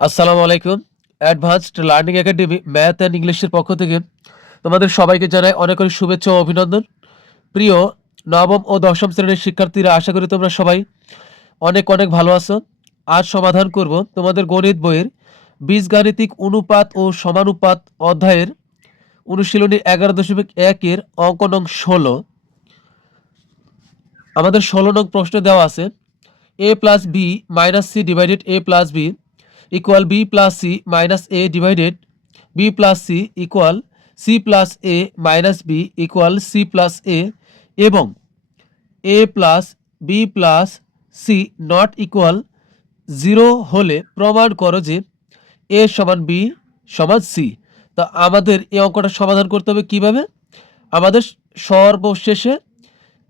আসসালামু আলাইকুম। Advanced learning academy math and ইংলিশের পক্ষ থেকে তোমাদের সবাইকে জানাই অনেক অনেক শুভেচ্ছা ও অভিনন্দন। প্রিয় নবম ও দশম শ্রেণির শিক্ষার্থীরা, আশা করি তোমরা সবাই অনেক অনেক ভালো আছো। আজ সমাধান করব তোমাদের গণিত বইয়ের বীজগাণিতিক অনুপাত ও সমানুপাত অধ্যায়ের অনুশীলনী এগারো দশমিক একের অঙ্ক নং ষোলো। আমাদের ষোলো নং প্রশ্ন দেওয়া আছে A plus B minus C divided A plus B equal B plus C minus A divided B plus C equal C plus A minus B equal C plus A এবং A plus B plus C not equal zero হলে প্রমাণ করো যে এ সমান B সমান C তা আমাদের এই অঙ্কটা সমাধান করতে হবে কীভাবে? আমাদের সর্বশেষে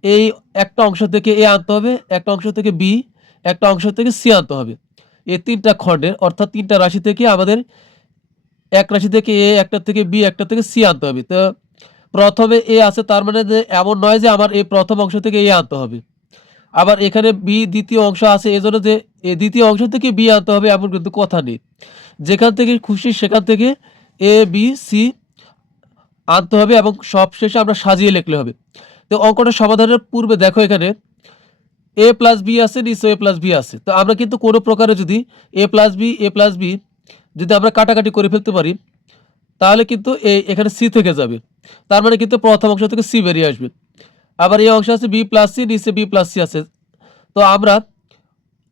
এই একটা অংশ থেকে এ আনতে হবে, একটা অংশ থেকে বি একটা অংশ থেকে সি আনতে হবে। এই তিনটা খণ্ডের, অর্থাৎ তিনটা রাশি থেকে আমাদের এক রাশি থেকে এ, একটা থেকে বি, একটা থেকে সি আনতে হবে। তো প্রথমে এ আছে, তার মানে যে এমন নয় যে আমার এই প্রথম অংশ থেকে এ আনতে হবে। আবার এখানে বি দ্বিতীয় অংশ আছে, এজন্য যে এ দ্বিতীয় অংশ থেকে বি আনতে হবে এমন কিন্তু কথা নেই। যেখান থেকে খুশি সেখান থেকে এ, বি, সি আনতে হবে এবং সবশেষে আমরা সাজিয়ে লিখলে হবে। তো অঙ্কটা সমাধানের পূর্বে দেখো এখানে এ প্লাস বি আছে নিচে এ প্লাস বি আছে। তো আমরা কিন্তু কোনো প্রকারে যদি A plus B A plus B যদি আমরা কাটাকাটি করে ফেলতে পারি, তাহলে কিন্তু এই এখানে সি থেকে যাবে। তার মানে কিন্তু প্রথম অংশ থেকে সি বেরিয়ে আসবে। আবার এই অংশ আছে বি প্লাস সি নিচে বি প্লাস সি আছে। তো আমরা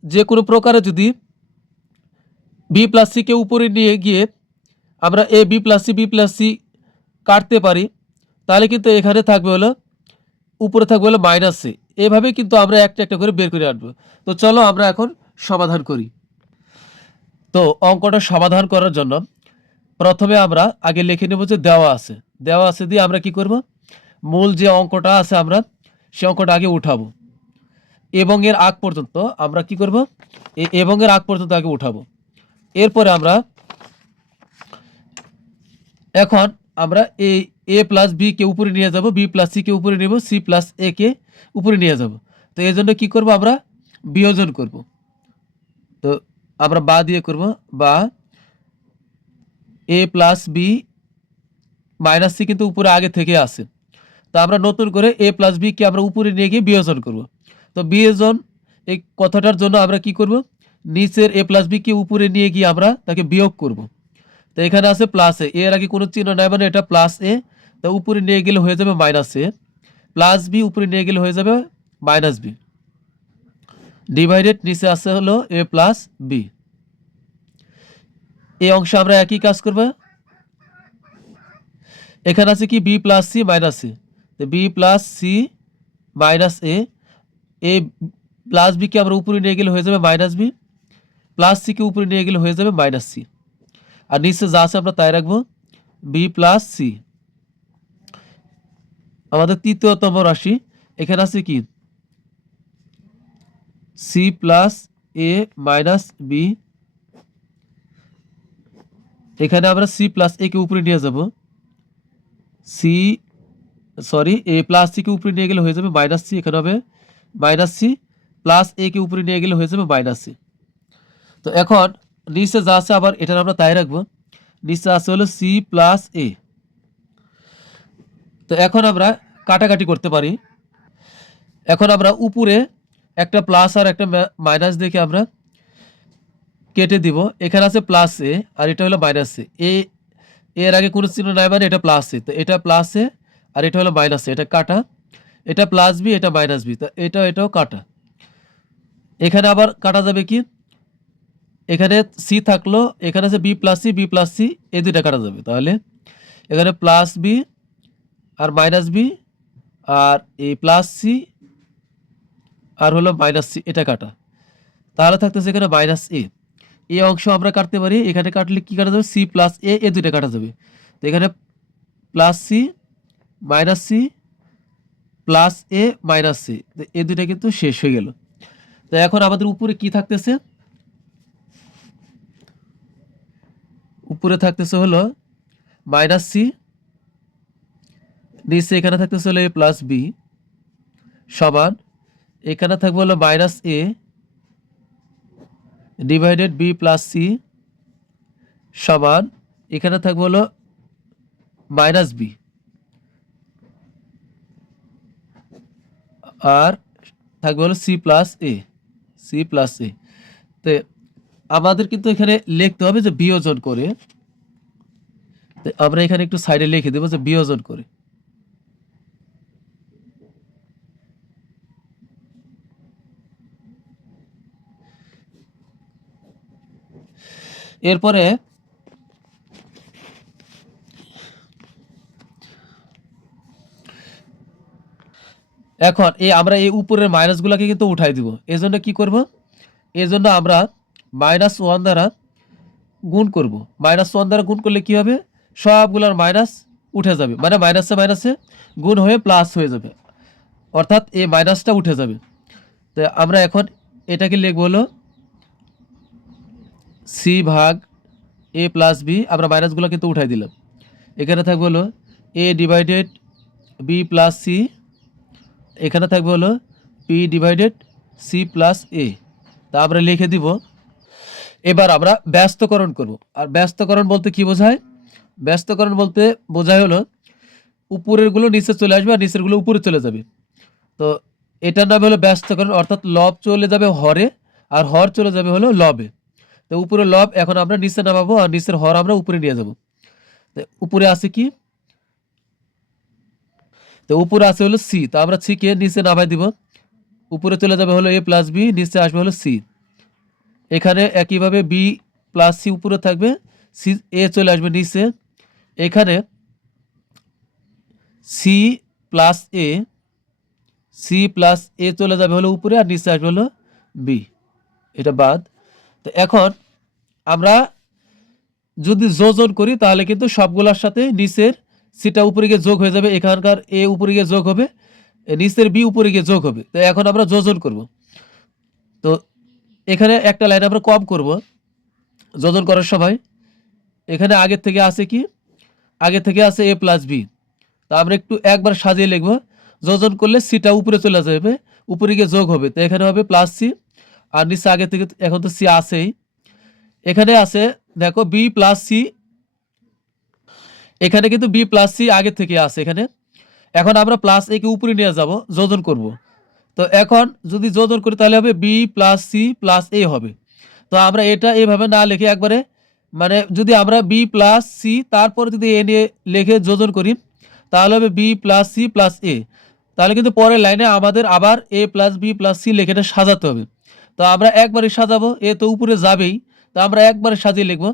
যে কোনো প্রকারে যদি বি প্লাস সিকে উপরে নিয়ে গিয়ে আমরা A B plus C B plus C কাটতে পারি, তাহলে কিন্তু এখানে থাকবে হলো, উপরে থাকবে হলো মাইনাস সি এভাবে কিন্তু আমরা একটা একটা করে বের করে আনব। তো চলো আমরা এখন সমাধান করি। তো অঙ্কটা সমাধান করার জন্য প্রথমে আমরা আগে লিখে নেব যে দেওয়া আছে। দেওয়া আছে দিয়ে আমরা কি করব? মূল যে অঙ্কটা আছে আমরা, সে অঙ্কটা আগে উঠাবো। এবং এর আগ পর্যন্ত আমরা কি করব? এবং এর আগ পর্যন্ত আগে উঠাবো। এরপরে আমরা এখন আমরা এই এ প্লাস বি কে উপরে নিয়ে যাব বি প্লাস সি কে উপরে নেব সি প্লাস এ কে উপরে নিয়ে যাব। তো এই জন্য কী করব আমরা? বিয়োজন করব। তো আমরা বা দিয়ে করব, বা A plus B minus C কিন্তু উপরে আগে থেকে আসে তো আমরা নতুন করে এ প্লাস বি কে আমরা উপরে নিয়ে গিয়ে বিয়োজন করব। তো বিয়োজন এই কথাটার জন্য আমরা কি করব? নিচের এ প্লাস বি কে উপরে নিয়ে গিয়ে আমরা তাকে বিয়োগ করব। তো এখানে আছে প্লাস এ এর আগে কোনো চিহ্ন নাই মানে এটা প্লাস এ তো উপরে নিয়ে গেলে হয়ে যাবে মাইনাস এ প্লাস বি উপরে নিয়ে গেলে হয়ে যাবে মাইনাস বি ডিভাইডেড নিচে আছে হলো এ প্লাস বি এই অংশে আমরা একই কাজ করব। এখানে আছে কি? B plus C minus C B plus C minus A A plus বিকে আমরা উপরে নিয়ে গেলে হয়ে যাবে মাইনাস বি প্লাস সিকে উপরে নিয়ে গেলে হয়ে যাবে মাইনাস সি আর নিচে যা আছে আমরা তাই রাখব। বি প্লাস সি আমাদের তৃতীয়তম রাশি, এখানে আছে কি? C plus A minus B এখানে আমরা সি প্লাস এ কে উপরে নিয়ে যাব। C sorry A plus C কে উপরে নিয়ে গেলে হয়ে যাবে মাইনাস সি এখানে হবে মাইনাস সি প্লাস এ কে উপরে নিয়ে গেলে হয়ে যাবে মাইনাস সি তো এখন নিচে যা আছে আবার এটা আমরা তাই রাখব। নিচে আছে হলো সি প্লাস এ তো এখন আমরা কাটাকাটি করতে পারি। এখন আমরা উপরে একটা প্লাস আর একটা মাইনাস দেখে আমরা কেটে দিব। এখানে আছে প্লাস এ আর এটা হলো মাইনাস এ এ এর আগে কোনো চিহ্ন নাই মানে এটা প্লাস এ তো এটা প্লাস এ আর এটা হলো মাইনাস এ এটা কাটা। এটা প্লাস বি এটা মাইনাস বি তো এটা, এটাও কাটা। এখানে আবার কাটা যাবে কি? এখানে সি থাকল, এখানে আছে B plus C B plus C এই দুইটা কাটা যাবে। তাহলে এখানে প্লাস বি আর মাইনাস বি আর এই প্লাস সি আর হলো মাইনাস সি এটা কাটা। তাহলে থাকতেছে এখানে মাইনাস এ এই অংশ আমরা কাটতে পারি, এখানে কাটলে কি কাটা যাবে? সি প্লাস এ এ দুইটা কাটা যাবে। তো এখানে plus C minus C plus A minus C এ দুইটা কিন্তু শেষ হয়ে গেল। তো এখন আমাদের উপরে কি থাকতেছে? উপরে থাকতেছে হলো মাইনাস সি নিচে এখানে থাকতেছে হলো এ প্লাস বি সমান এখানে থাকবে হলো minus A divided B plus C সমান এখানে থাকবে হলো মাইনাস বি আর থাকবে হলো C plus A C plus A তো আমাদের কিন্তু এখানে লিখতে হবে যে বিয়োজন করে। তো আমরা এখানে একটু সাইডে লিখে দেবো যে বিয়োজন করে। এরপরে এখন এই আমরা এই উপরের মাইনাসগুলোকে কিন্তু উঠাই দিব। এই জন্য কী করব? এই জন্য আমরা মাইনাস ওয়ান দ্বারা গুণ করব। মাইনাস ওয়ান দ্বারা গুণ করলে কি হবে? সবগুলোর মাইনাস উঠে যাবে। মানে মাইনাসে মাইনাসে গুণ হয়ে প্লাস হয়ে যাবে। অর্থাৎ এই মাইনাসটা উঠে যাবে। তো আমরা এখন এটাকে লিখব হলো সি ভাগ এ প্লাস বি আমরা ভাইরাসগুলো কিন্তু উঠাই দিলাম। এখানে থাকবে হলো A divided B plus C এখানে থাকবে হলো P divided C plus A তা আমরা লিখে দিব। এবার আমরা ব্যস্তকরণ করব। আর ব্যস্তকরণ বলতে কি বোঝায়? ব্যস্তকরণ বলতে বোঝায় হলো উপরেরগুলো নিচে চলে আসবে আর নিচেরগুলো উপরে চলে যাবে। তো এটার নাম হলো ব্যস্তকরণ, অর্থাৎ লব চলে যাবে হরে, আর হর চলে যাবে হলো লবে। তো উপরে লব এখন আমরা নিচে নামাবো আর নিচের হর আমরা উপরে নিয়ে যাব। তো উপরে আছে কি? তো উপরে আছে হলো সি, তো আমরা সি কে নিচে নামাই দিব। উপরে চলে যাবে হলো এ প্লাস বি, নিচে আসবে হলো সি। এখানে একইভাবে বি প্লাস সি উপরে থাকবে, সি এ চলে আসবে নিচে। এখানে C plus A, C plus A চলে যাবে হলো উপরে আর নিচে আসবে হলো বি। এটা বাদ। তো এখন আমরা যদি যোজন করি, তাহলে কিন্তু সবগুলোর সাথে নিচের সিটা উপরে গিয়ে যোগ হয়ে যাবে। এখানকার এ উপরে গিয়ে যোগ হবে, নিচের বি উপরে গিয়ে যোগ হবে। তো এখন আমরা যোজন করব। তো এখানে একটা লাইন আমরা কম করব যোজন করার সময়। এখানে আগের থেকে আছে কি? আগে থেকে আছে এ প্লাস বি। তা আমরা একটু একবার সাজিয়ে লিখব যোজন করলে সিটা উপরে চলে যাবে, উপরে গিয়ে যোগ হবে। তো এখানে হবে প্লাস সি। আর নিচে আগে থেকে এখন তো সি আছেই। এখানে আছে, দেখো বি প্লাস সি। এখানে কিন্তু বি প্লাস সি আগে থেকে আছে এখানে। এখন আমরা প্লাস এ কে উপরে নিয়ে যাব, যোজন করব। তো এখন যদি যোজন করি তাহলে হবে B plus C plus A হবে। তো আমরা এটা এভাবে না লিখে একবারে মানে যদি আমরা বি প্লাস সি তারপরে যদি এ নিয়ে লিখে যোজন করি, তাহলে হবে B plus C plus A. তাহলে কিন্তু পরের লাইনে আমাদের আবার A plus B plus C লেখাটা সাজাতে হবে। তো আমরা একবারে সাজাবো, এ তো উপরে যাবেই। তো আমরা একবারে সাজিয়ে লিখব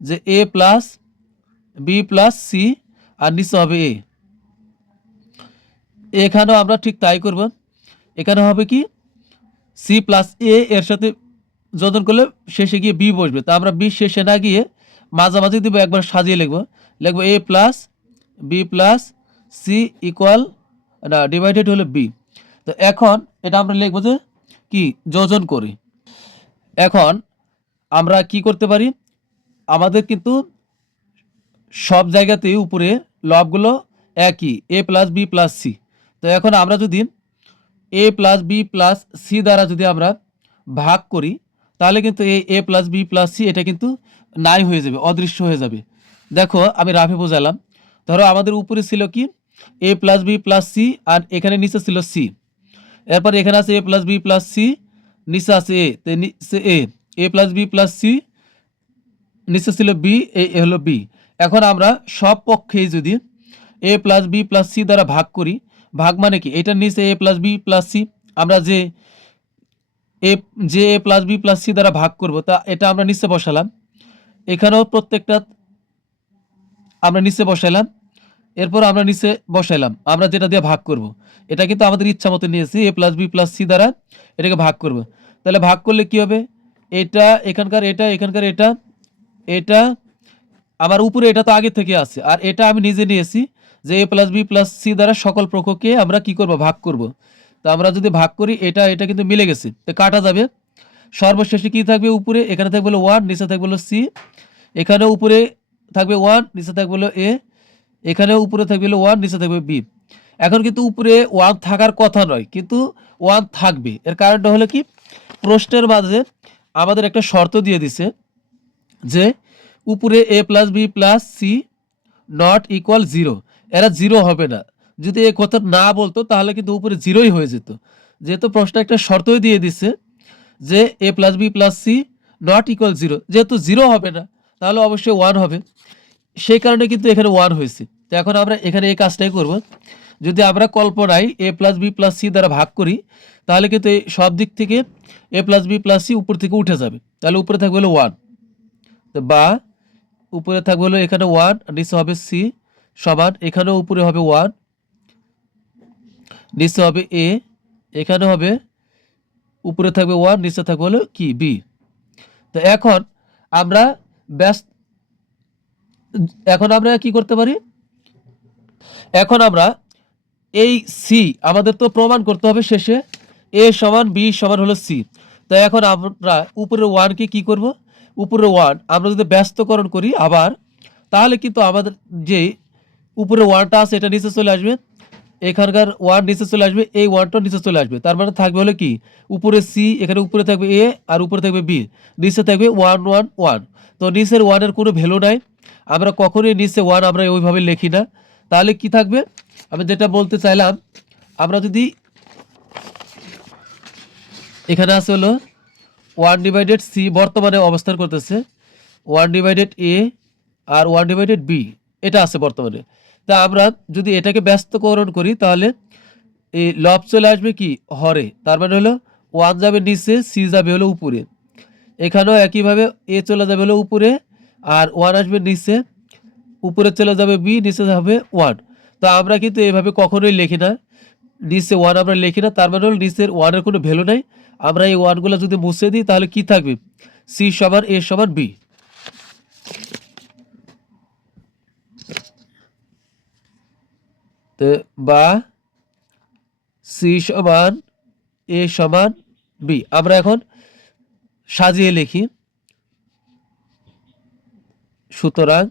যে A plus, B plus, C, আর নিচে হবে এ। এখানেও আমরা ঠিক তাই করব। এখানে হবে কি, সি প্লাস এ এর সাথে যোজন করলে শেষে গিয়ে বি বসবে। তা আমরা বি শেষে না গিয়ে মাঝামাঝি দিব, একবার সাজিয়ে লিখব। লিখব A plus, B plus, C equal, না, ডিভাইডেড হলো বি। তো এখন এটা আমরা লিখব যে কি যোজন করি। এখন আমরা কি করতে পারি? আমাদের কিন্তু সব জায়গাতেই উপরে লবগুলো একই A plus B plus C তো এখন আমরা যদি A plus B plus C দ্বারা যদি আমরা ভাগ করি, তাহলে কিন্তু এই A plus B plus C এটা কিন্তু নাই হয়ে যাবে, অদৃশ্য হয়ে যাবে। দেখো, আমি রাফে বোঝালাম। ধরো আমাদের উপরে ছিল কি? A plus B plus C আর এখানে নিচে ছিল সি এরপর এখানে আছে A plus B plus C নিচে আছে এ তো নিচে A A plus B plus C নিচে ছিল বি এ হলো বি এখন আমরা সব পক্ষেই যদি A plus B plus C দ্বারা ভাগ করি, ভাগ মানে কি? এটার নিচে A plus B plus C আমরা যে এ যে A plus B plus C দ্বারা ভাগ করব, তা এটা আমরা নিচে বসালাম। এখানেও প্রত্যেকটা আমরা নিচে বসাইলাম এরপর আমরা নিচে বসাইলাম। আমরা যেটা দিয়ে ভাগ করব। এটা কিন্তু আমাদের ইচ্ছা মতো নিয়েছি, A plus B plus C দ্বারা এটাকে ভাগ করব। তাহলে ভাগ করলে কি হবে? এটা, এখানকার এটা এখানকার এটা এটা আমার উপরে এটা তো আগে থেকে আছে। আর এটা আমি নিজে নিয়েছি যে A plus B plus C দ্বারা সকল প্রককে আমরা কি করব? ভাগ করব। তো আমরা যদি ভাগ করি, এটা এটা কিন্তু মিলে গেছে। তো কাটা যাবে। সর্বশেষে কি থাকবে উপরে? এখানে থাকবে হলো ওয়ান নিচে থাকবে হলো সি এখানে উপরে থাকবে ওয়ান নিচে থাকবে হলো এ এখানে উপরে থাকবে ওয়ান নিচে থাকবে বি এখন কিন্তু উপরে ওয়ান থাকার কথা নয়, কিন্তু ওয়ান থাকবে। এর কারণটা হলো কি? প্রশ্নের মাঝে আমাদের একটা শর্ত দিয়ে দিছে যে উপরে A plus B plus C not equal zero এরা জিরো হবে না। যদি এ কথা না বলতো, তাহলে কিন্তু উপরে জিরোই হয়ে যেত। যেহেতু প্রশ্ন একটা শর্তই দিয়ে দিছে যে A plus B plus C not equal zero যেহেতু জিরো হবে না, তাহলে অবশ্যই ওয়ান হবে। সেই কারণে কিন্তু এখানে ওয়ান হয়েছে। তো এখন আমরা এখানে এই কাজটাই করব। যদি আমরা কল্পনায় A plus B plus C দ্বারা ভাগ করি, তাহলে কিন্তু সব দিক থেকে A plus B plus C উপর থেকে উঠে যাবে। তাহলে উপরে থাকবে হলো ওয়ান তো বা উপরে থাকবে হলো এখানে ওয়ান নিচে হবে সি সমান এখানেও উপরে হবে ওয়ান নিচে হবে এ এখানে হবে, উপরে থাকবে ওয়ান নিচে থাকবে হলো কি? বি তো এখন আমরা ব্যস্ত এখন আমরা কি করতে পারি? এখন আমরা এই সি আমাদের তো প্রমাণ করতে হবে শেষে। এ সমান বি সমান হলো সি তো এখন আমরা উপরের ওয়ানকে কি করব? উপরের ওয়ান আমরা যদি ব্যস্তকরণ করি আবার, তাহলে কিন্তু আমাদের যে উপরে ওয়ানটা আছে, এটা নিচে চলে আসবে। এখানকার ওয়ান নিচে চলে আসবে, এই ওয়ানটা নিচে চলে আসবে। তার মানে থাকবে হলো কি? উপরে সি এখানে উপরে থাকবে এ আর উপরে থাকবে বি নিচে থাকবে ওয়ান ওয়ান ওয়ান তো নিচের ওয়ানের কোনো ভ্যালু নাই। আমরা কখনোই নিচে ওয়ান আমরা ওইভাবে লিখি না। তাহলে কি থাকবে? আমি যেটা বলতে চাইলাম, আমরা যদি এখানে আছে হলো ওয়ান ডিভাইডেড সি বর্তমানে অবস্থান করতেছে। ওয়ান ডিভাইডেড এ আর ওয়ান ডিভাইডেড বি এটা আছে বর্তমানে। তা আমরা যদি এটাকে ব্যস্তকরণ করি, তাহলে এই লব চলে আসবে কি? হরে। তার মানে হলো ওয়ান যাবে নিচে সি যাবে হলো উপরে। এখানেও একইভাবে এ চলে যাবে হলো উপরে, আর ওয়ান আসবে নিচে, উপরে চলে যাবে বি নিচে যাবে ওয়ান তো আমরা কিন্তু এভাবে কখনোই লিখি না। নিচে ওয়ান আমরা লিখি না, তার মানে হলো নিচের ওয়ানের কোনো ভ্যালু নাই। আমরা এই ওয়ানগুলো যদি মুছে দিই, তাহলে কি থাকবে? সি সমান এ সমান বি তো বা, সি সমান, এ সমান, বি। আমরা এখন সাজিয়ে লিখি। সুতরাং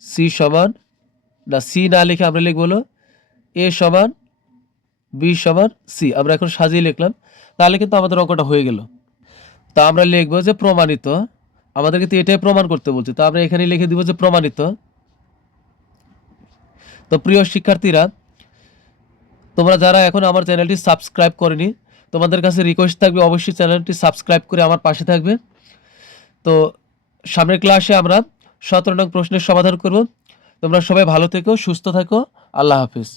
সি সমান, না, সি না লিখে আমরা লিখব হলো এ সমান, বি সমান, সি। আমরা এখন সাজিয়ে লিখলাম। তাহলে কিন্তু আমাদের অঙ্কটা হয়ে গেল। তা আমরা লিখব যে প্রমাণিত। আমাদের কিন্তু এটাই প্রমাণ করতে বলছে। তো আমরা এখানে লিখে দিব যে প্রমাণিত। তো প্রিয় শিক্ষার্থীরা, তোমরা যারা এখন আমার চ্যানেলটি সাবস্ক্রাইব করেনি, তোমাদের কাছে রিকোয়েস্ট থাকবে অবশ্যই চ্যানেলটি সাবস্ক্রাইব করে আমার পাশে থাকবে। তো সামনের ক্লাসে আমরা সতেরো নং প্রশ্নের সমাধান করব। তোমরা সবাই ভালো থেকো, সুস্থ থাকো। আল্লাহ হাফিজ।